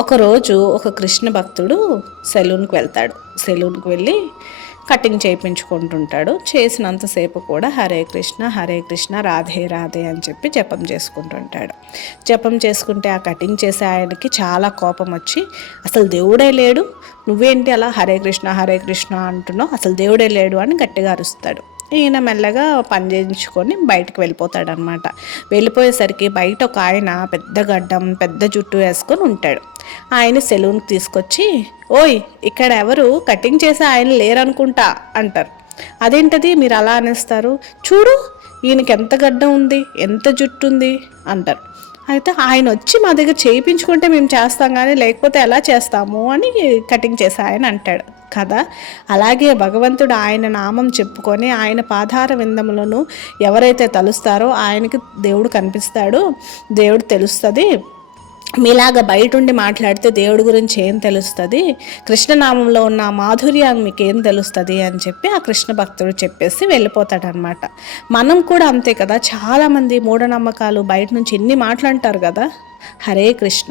ఒకరోజు ఒక కృష్ణ భక్తుడు సెలూన్కి వెళ్తాడు. సెలూన్కి వెళ్ళి కటింగ్ చేయించుకుంటుంటాడు. చేసినంతసేపు కూడా హరే కృష్ణ రాధే రాధే అని చెప్పి జపం చేసుకుంటుంటాడు. జపం చేసుకుంటే ఆ కటింగ్ చేసే ఆయనకి చాలా కోపం వచ్చి, అసలు దేవుడే లేడు, నువ్వేంటి అలా హరే కృష్ణ అంటున్నావు, అసలు దేవుడే లేడు అని గట్టిగా అరుస్తాడు. ఈయన మెల్లగా పని చేయించుకొని బయటకు వెళ్ళిపోతాడనమాట. వెళ్ళిపోయేసరికి బయట ఒక ఆయన పెద్ద గడ్డం పెద్ద జుట్టు వేసుకొని ఉంటాడు. ఆయన సెలూన్కి తీసుకొచ్చి, ఓయ్ ఇక్కడ ఎవరు కటింగ్ చేసే ఆయన లేరనుకుంటా అంటారు. అదేంటది మీరు అలా అనేస్తారు, చూడు ఈయనకి ఎంత గడ్డం ఉంది, ఎంత జుట్టు ఉంది అంటారు. అయితే ఆయన వచ్చి మా దగ్గర చేయించుకుంటే మేము చేస్తాం, కానీ లేకపోతే ఎలా చేస్తాము అని కటింగ్ చేసే ఆయన అంటాడు కదా. అలాగే భగవంతుడు ఆయన నామం చెప్పుకొని ఆయన పాదార విందములను ఎవరైతే తలుస్తారో ఆయనకి దేవుడు కనిపిస్తాడు, దేవుడు తెలుస్తుంది. మీలాగా బయట ఉండి మాట్లాడితే దేవుడి గురించి ఏం తెలుస్తుంది, కృష్ణనామంలో ఉన్న మాధుర్యాన్ని మీకు ఏం తెలుస్తుంది అని చెప్పి ఆ కృష్ణ భక్తుడు చెప్పేసి వెళ్ళిపోతాడనమాట. మనం కూడా అంతే కదా, చాలామంది మూఢనమ్మకాలు బయట నుంచి ఎన్ని మాట్లాంటారు కదా. హరే కృష్ణ.